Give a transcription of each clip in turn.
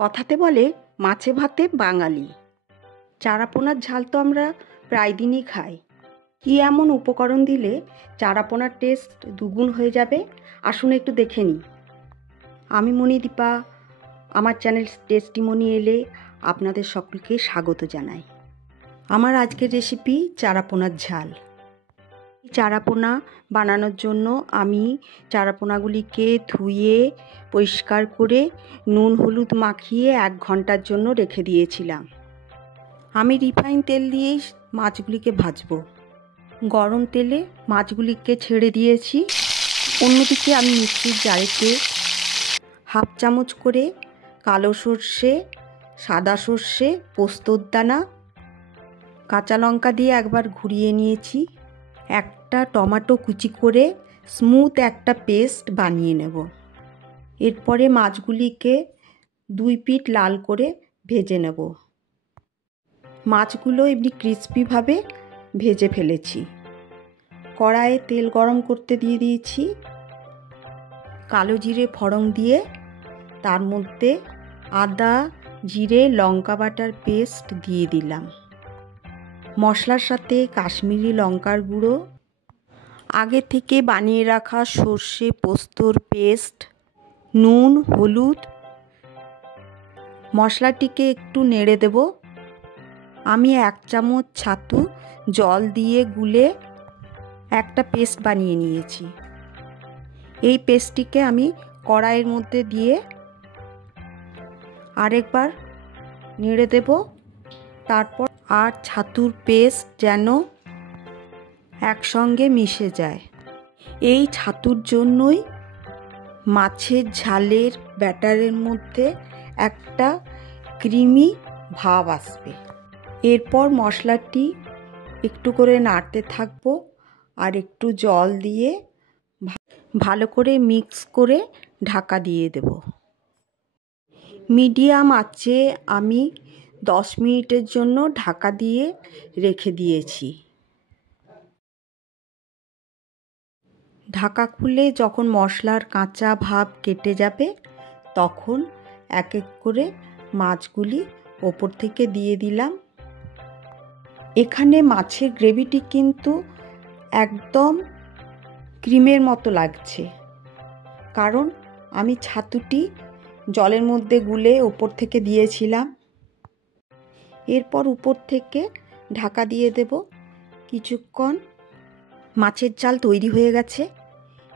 কথাতে বলে মাছে ভাতে বাঙালি। চারাপোনার ঝাল তো আমরা প্রায় দিনই খাই। কী এমন উপকরণ দিলে চারাপোনার টেস্ট দুগুণ হয়ে যাবে, আসুন একটু দেখে নিই। আমি মণিদীপা, আমার চ্যানেল টেস্টিমনি এলে আপনাদের সকলকে স্বাগত জানাই। আমার আজকের রেসিপি চারাপোনার ঝাল। চারাপোনা বানানোর জন্য আমি চারাপোনাগুলিকে ধুয়ে পরিষ্কার করে নুন হলুদ মাখিয়ে 1 ঘন্টার জন্য রেখে দিয়েছিলাম। আমি রিফাইন তেল দিয়েই মাছগুলিকে ভাজবো। গরম তেলে মাছগুলিকে ছেড়ে দিয়েছি। অন্যদিকে আমি মিক্সির জারেতে 1/2 চামচ করে কালো সর্ষে, সাদা সর্ষে, পোস্তর দানা, কাঁচা লঙ্কা দিয়ে একবার ঘুরিয়ে নিয়েছি। একটা টমেটো কুচি করে স্মুথ একটা পেস্ট বানিয়ে নেব। এরপরে মাছগুলিকে 2 পিঠ লাল করে ভেজে নেব। মাছগুলো এমনি ক্রিস্পিভাবে ভেজে ফেলেছি। কড়াইয়ে তেল গরম করতে দিয়ে দিয়েছি। কালো জিরে ফোড়ন দিয়ে তার মধ্যে আদা জিরে লঙ্কা বাটার পেস্ট দিয়ে দিলাম। মশলার সাথে কাশ্মীরি লঙ্কার গুঁড়ো, আগে থেকে বানিয়ে রাখা সর্ষে পোস্তর পেস্ট, নুন হলুদ। মশলাটিকে একটু নেড়ে দেব। আমি 1 চামচ ছাতু জল দিয়ে গুলে একটা পেস্ট বানিয়ে নিয়েছি। এই পেস্টটিকে আমি কড়াইয়ের মধ্যে দিয়ে আরেকবার নেড়ে দেব। তারপর আর ছাতুর পেস্ট যেন একসঙ্গে মিশে যায়। এই ছাতুর জন্যই মাছের ঝালের ব্যাটারের মধ্যে একটা ক্রিমি ভাব আসবে। এরপর মশলাটি একটু করে নাড়তে থাকবো আর একটু জল দিয়ে ভালো করে মিক্স করে ঢাকা দিয়ে দেব। মিডিয়াম আঁচে আমি 10 মিনিটের জন্য ঢাকা দিয়ে রেখে দিয়েছি। ঢাকা খুলে যখন মশলার কাঁচা ভাব কেটে যাবে তখন এক এক করে মাছগুলি ওপর থেকে দিয়ে দিলাম। এখানে মাছের গ্রেভিটি কিন্তু একদম ক্রিমের মতো লাগছে, কারণ আমি ছাতুটি জলের মধ্যে গুলে ওপর থেকে দিয়েছিলাম। এরপর উপর থেকে ঢাকা দিয়ে দেব। কিছুক্ষণ মাছের ঝাল তৈরি হয়ে গেছে।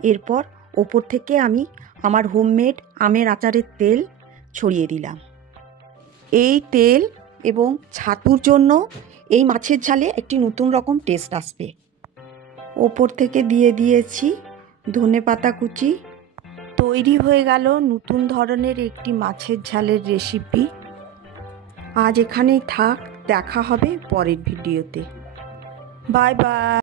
এরপর ওপর থেকে আমি আমার হোমমেড আমের আচারের তেল ছড়িয়ে দিলাম। এই তেল এবং ছাতুর জন্য এই মাছের ঝালে একটি নতুন রকম টেস্ট আসবে। ওপর থেকে দিয়ে দিয়েছি ধনেপাতা কুচি। তৈরি হয়ে গেল নতুন ধরনের একটি মাছের ঝালের রেসিপি। আজ এখানেই থাক, দেখা হবে পরের ভিডিওতে। Bye bye.